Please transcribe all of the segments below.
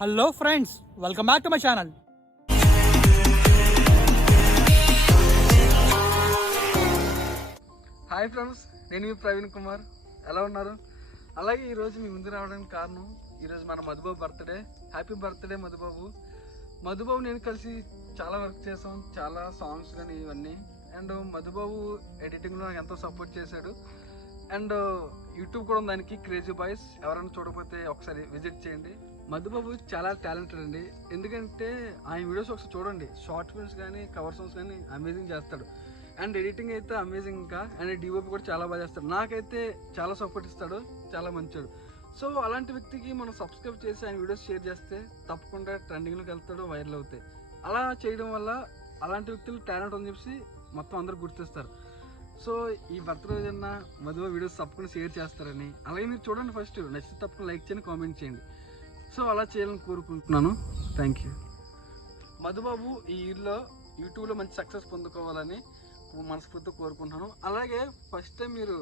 Hello friends welcome back to my channel hi friends నేను మీ ప్రవీణ్ కుమార్. ఎలా ఉన్నారు? అలాగే ఈరోజు మీ ముందు రావడానికి కారణం ఈరోజు మన Madhubabu birthday. Happy birthday Madhubabu. Madhubabu నేను కలిసి చాలా వర్క్ చేసాం చాలా సాంగ్స్ కానీ ఇవన్నీ. అండ్ మధుబాబు ఎడిటింగ్లో నాకు ఎంతో సపోర్ట్ చేశాడు. అండ్ యూట్యూబ్ కూడా దానికి. క్రేజీ బాయ్స్ ఎవరైనా చూడకపోతే ఒకసారి విజిట్ చేయండి. మధుబాబు చాలా టాలెంటెడ్ అండి. ఎందుకంటే ఆయన వీడియోస్ ఒకసారి చూడండి. షార్ట్ ఫిల్మ్స్ కానీ కవర్ సాంగ్స్ కానీ అమేజింగ్ చేస్తాడు. అండ్ ఎడిటింగ్ అయితే అమేజింగ్ ఇంకా. అండ్ డిఓపి కూడా చాలా బాగా చేస్తాడు. నాకైతే చాలా సపోర్ట్ ఇస్తాడు. చాలా మంచోడు. సో అలాంటి వ్యక్తికి మనం సబ్స్క్రైబ్ చేసి ఆయన వీడియోస్ షేర్ చేస్తే తప్పకుండా ట్రెండింగ్లోకి వెళ్తాడు వైరల్ అవుతాయి. అలా చేయడం వల్ల అలాంటి వ్యక్తులు టాలెంట్ అని చెప్పి మొత్తం అందరూ గుర్తిస్తారు. సో ఈ బర్త్డే ఏదన్నా మధువ వీడియోస్ తప్పకుండా షేర్ చేస్తారని. అలాగే మీరు చూడండి ఫస్ట్ నచ్చితే తప్పకుండా లైక్ చేయండి కామెంట్ చేయండి. సో అలా చేయాలని కోరుకుంటున్నాను. థ్యాంక్ యూ మధుబాబు ఈ ఇయర్లో యూట్యూబ్లో మంచి సక్సెస్ పొందుకోవాలని మనస్ఫూర్తిగా కోరుకుంటున్నాను. అలాగే ఫస్ట్ టైం మీరు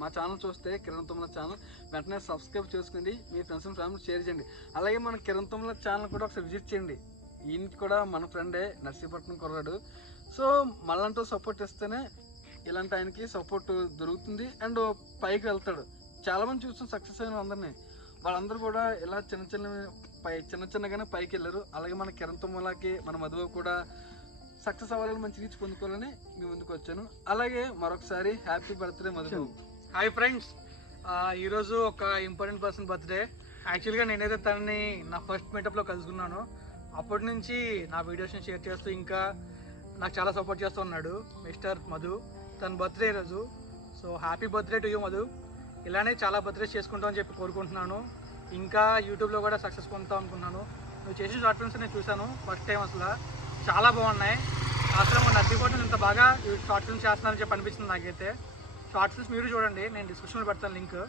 మా ఛానల్ చూస్తే కిరణ్ తొమ్మిది ఛానల్ వెంటనే సబ్స్క్రైబ్ చేసుకోండి. మీ ఫ్రెండ్స్ అండ్ ఫ్యామిలీ షేర్ చేయండి. అలాగే మన కిరణ్ తొమ్మిది ఛానల్ కూడా ఒకసారి విజిట్ చేయండి. ఈయనకి కూడా మన ఫ్రెండే నర్సీపట్నం కుర్రాడు. సో మళ్ళంటూ సపోర్ట్ ఇస్తేనే ఇలాంటి ఆయనకి సపోర్ట్ దొరుకుతుంది. అండ్ పైకి వెళ్తాడు. చాలా మంది చూస్తాం సక్సెస్ అయిన అందరినీ వాళ్ళందరూ కూడా ఇలా చిన్న చిన్న పై చిన్న చిన్నగానే పైకి వెళ్ళారు. అలాగే మన కిరణ్ తొమ్మలకి మన మధువు కూడా సక్సెస్ అవ్వాలని మంచి రీచ్ పొందుకోవాలని మీ ముందుకు వచ్చాను. అలాగే మరొకసారి happy birthday Madhubabu hi friends ఈరోజు ఒక ఇంపార్టెంట్ పర్సన్ బర్త్డే యాక్చువల్గా నేనైతే తనని నా ఫస్ట్ మీటప్లో కలుసుకున్నాను. అప్పటి నుంచి నా వీడియోస్ని షేర్ చేస్తూ ఇంకా నాకు చాలా సపోర్ట్ చేస్తూ ఉన్నాడు మిస్టర్ మధు. తన బర్త్డే ఈరోజు so happy birthday to you Madhu. ఇలానే చాలా భద్రత చేసుకుంటామని చెప్పి కోరుకుంటున్నాను. ఇంకా యూట్యూబ్లో కూడా సక్సెస్ పొందుతాం అనుకున్నాను నువ్వు చేసిన షార్ట్ ఫిల్మ్స్ నేను చూశాను ఫస్ట్ టైం అసలు. చాలా బాగున్నాయి. అసలు మన కూడా ఇంత బాగా షార్ట్ ఫిల్మ్స్ చేస్తున్నానని చెప్పి అనిపించింది నాకైతే. షార్ట్ ఫిల్మ్స్ మీరు చూడండి నేను డిస్క్రిప్షన్లో పెడతాను లింక్.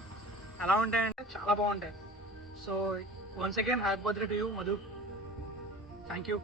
ఎలా ఉంటాయంటే చాలా బాగుంటాయి. So once again happy birthday to you Madhu. Thank you